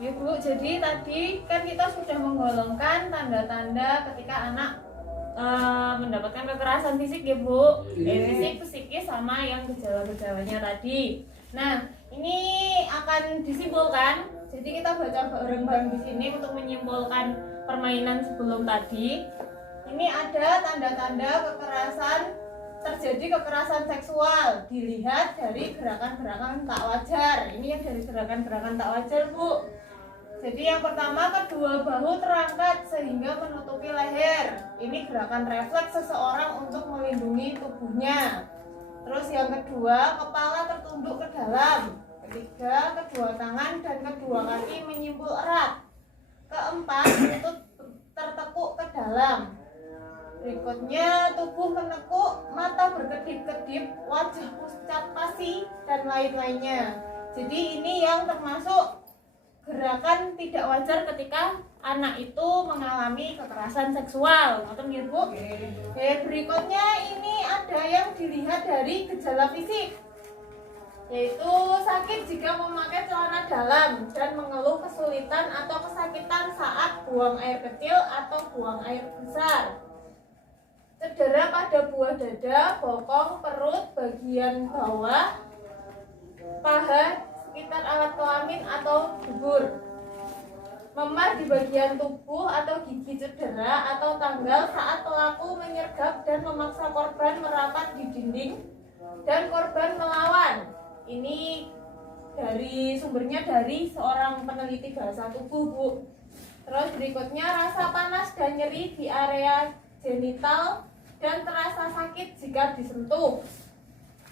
Ya Bu, jadi tadi kan kita sudah menggolongkan tanda-tanda ketika anak mendapatkan kekerasan fisik ya Bu, fisik, psikis sama yang gejala-gejalanya tadi. Nah, ini akan disimpulkan. Jadi kita baca bareng-bareng di sini untuk menyimpulkan permainan sebelum tadi. Ini ada tanda-tanda kekerasan, terjadi kekerasan seksual dilihat dari gerakan-gerakan tak wajar. Ini yang dari gerakan-gerakan tak wajar Bu. Jadi yang pertama, kedua bahu terangkat sehingga menutupi leher. Ini gerakan refleks seseorang untuk melindungi tubuhnya. Terus yang kedua, kepala tertunduk ke dalam. Ketiga, kedua tangan dan kedua kaki menyimpul erat. Keempat, lutut tertekuk ke dalam. Berikutnya, tubuh menekuk, mata berkedip-kedip, wajah pucat pasi, dan lain-lainnya. Jadi ini yang termasuk gerakan tidak wajar ketika anak itu mengalami kekerasan seksual. Ngerti nggih Bu? Oke, berikutnya ini ada yang dilihat dari gejala fisik, yaitu sakit jika memakai celana dalam dan mengeluh kesulitan atau kesakitan saat buang air kecil atau buang air besar. Cedera pada buah dada, bokong, perut, bagian bawah, paha, sekitar alat kelamin atau dubur. Memar di bagian tubuh atau gigi cedera atau tanggal saat pelaku menyergap dan memaksa korban merapat di dinding dan korban melawan. Ini dari sumbernya dari seorang peneliti bahasa tubuh Bu. Terus berikutnya, rasa panas dan nyeri di area genital dan terasa sakit jika disentuh.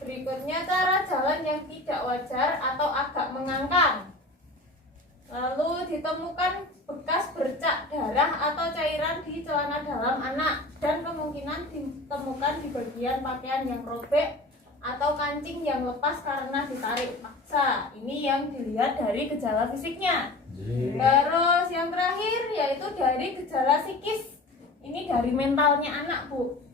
Berikutnya, cara jalan yang tidak wajar atau agak mengangkang. Lalu ditemukan bekas bercak darah atau cairan di celana dalam anak dan kemungkinan ditemukan di bagian pakaian yang robek atau kancing yang lepas karena ditarik paksa. Ini yang dilihat dari gejala fisiknya. Terus yang terakhir yaitu dari gejala psikis. Ini dari mentalnya anak Bu.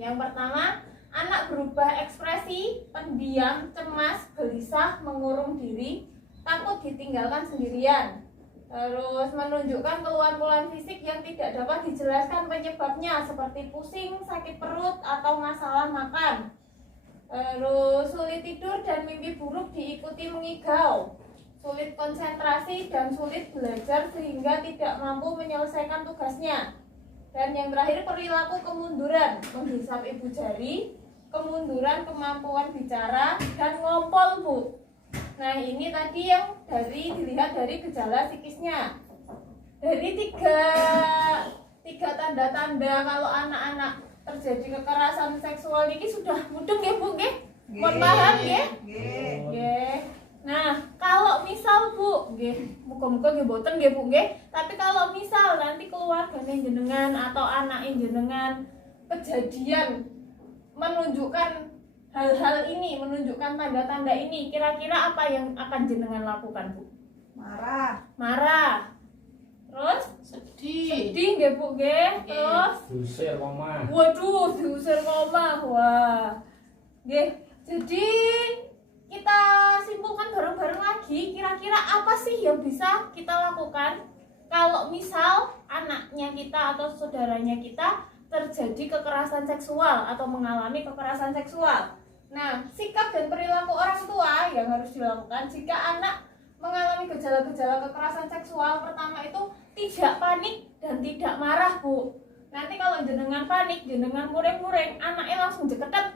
Yang pertama, anak berubah ekspresi, pendiam, cemas, gelisah, mengurung diri, takut ditinggalkan sendirian. Terus menunjukkan keluhan-keluhan fisik yang tidak dapat dijelaskan penyebabnya, seperti pusing, sakit perut, atau masalah makan. Terus sulit tidur dan mimpi buruk diikuti mengigau, sulit konsentrasi dan sulit belajar sehingga tidak mampu menyelesaikan tugasnya. Dan yang terakhir, perilaku kemunduran, menghisap ibu jari, kemunduran kemampuan bicara, dan ngompol Bu. Nah ini tadi yang dilihat dari gejala psikisnya. Dari tiga tanda-tanda kalau anak-anak terjadi kekerasan seksual ini sudah mudeng ya Bu nggih? Mohon paham nggih? Nggih. Nah, kalau misal Bu, nggih, muga-muga nggih boten nggih Bu nggih. Tapi kalau misal nanti keluargane jenengan atau anak jenengan kejadian menunjukkan hal-hal ini, menunjukkan tanda-tanda ini, kira-kira apa yang akan jenengan lakukan Bu? Marah. Terus sedih nggih Bu nggih. Terus diusir omah. Waduh, diusir omah. Wah. Nggih. Jadi kita simpulkan bareng-bareng lagi, kira-kira apa sih yang bisa kita lakukan kalau misal anaknya kita atau saudaranya kita terjadi kekerasan seksual atau mengalami kekerasan seksual. Nah, sikap dan perilaku orang tua yang harus dilakukan jika anak mengalami gejala-gejala kekerasan seksual. Pertama itu tidak panik dan tidak marah Bu. Nanti kalau jenengan panik, jenengan muring-muring, anaknya langsung jeketet,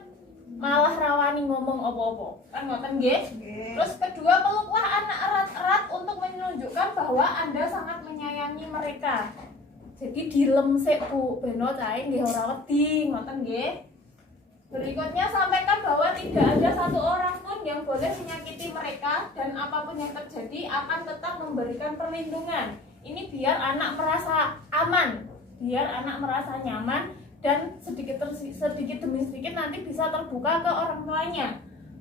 malah rawani ngomong opo-opo. Kan ngoten nggih? Terus kedua, peluklah anak erat-erat untuk menunjukkan bahwa Anda sangat menyayangi mereka. Jadi dilem sik Bu, beno cahe nggih ora wedi, ngoten nggih. Berikutnya, sampaikan bahwa tidak ada satu orang pun yang boleh menyakiti mereka dan apapun yang terjadi akan tetap memberikan perlindungan. Ini biar anak merasa aman, biar anak merasa nyaman dan sedikit demi sedikit nanti bisa terbuka ke orang tuanya.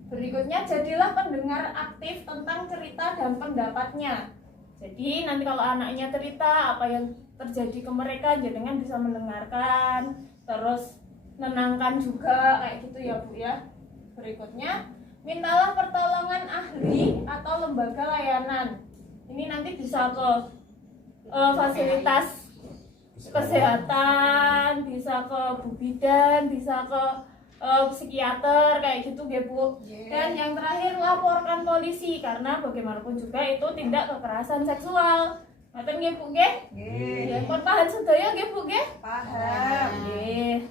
Berikutnya, jadilah pendengar aktif tentang cerita dan pendapatnya. Jadi nanti kalau anaknya cerita apa yang terjadi ke mereka, jenengan bisa mendengarkan, terus menenangkan juga kayak gitu ya Bu ya. Berikutnya, mintalah pertolongan ahli atau lembaga layanan. ini nanti bisa ke fasilitas kesehatan, bisa ke Bu Bidan, bisa ke psikiater kayak gitu nggih Bu. Dan yang terakhir laporkan polisi karena bagaimanapun juga itu tindak kekerasan seksual. Ngoten nggih Bu nggih? Nggih. Pun paham sedaya nggih Bu nggih? Paham. Nggih.